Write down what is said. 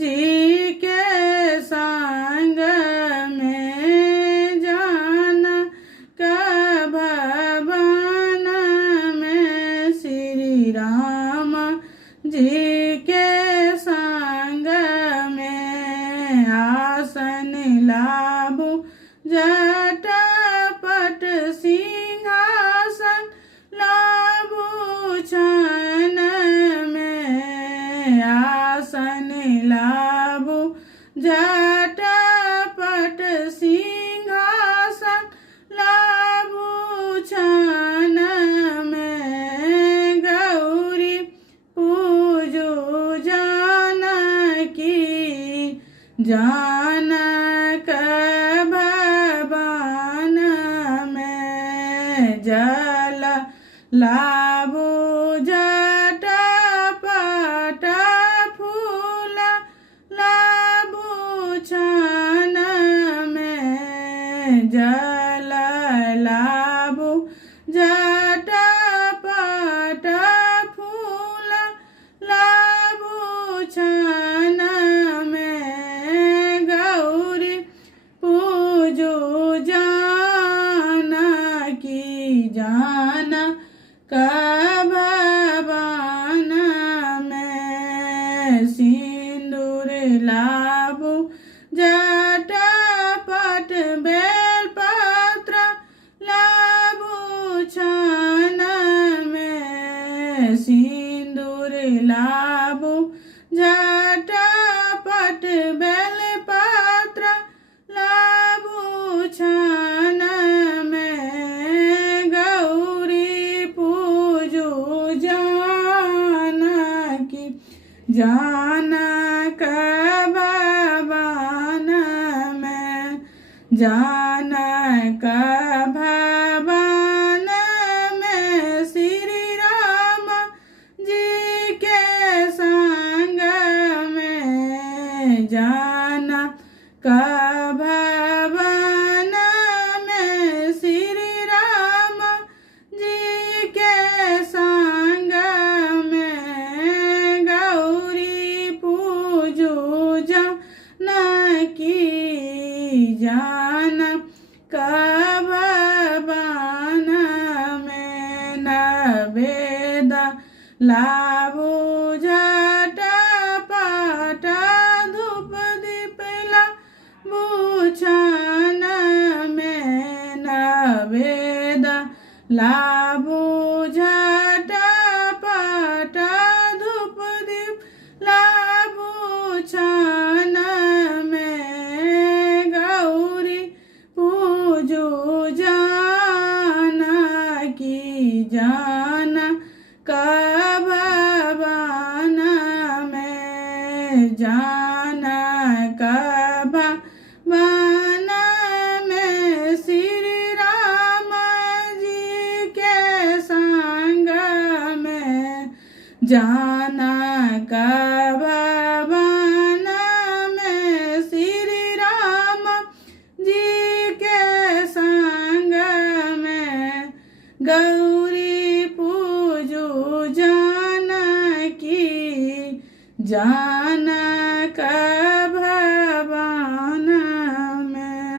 जी के संग में जानक भवन में श्री राम जी के संग में आसन लाभु झटपट सिंहासन लाभु क्षण में आसन लाभु झटपट सिंहासन लाभु क्षण में गौरी पूजो जानकी जानक भवन में जल लाभु झटपट फूल लाभु क्षण में जल लाभु झटपट फूल लाभु क्षण में गौरी पूजो जानकी जानक भवन में सिंदूर लाभु झटपट बेलपत्र लाभु क्षण में सिंदूर लाभु झटपट बेलपत्र लाभु क्षण में गौरी पूजो जानकी जानक भवन में जानक भवन में श्री राम जी के संग में जानक भवन में श्री राम जी के संग में गौरी पूजो जानकी जानक भवन में नवेद लाभु झटपट धूप दीप लाभु क्षण में नवेद लाभु झटपट धूप दीप लाभु क्षण में गौरी पूजो जानकी जानक भवन में जानक भवन में श्री राम जी के संग में जानक भवन में श्री राम जी के संग में गौरी पूजो जानकी जानक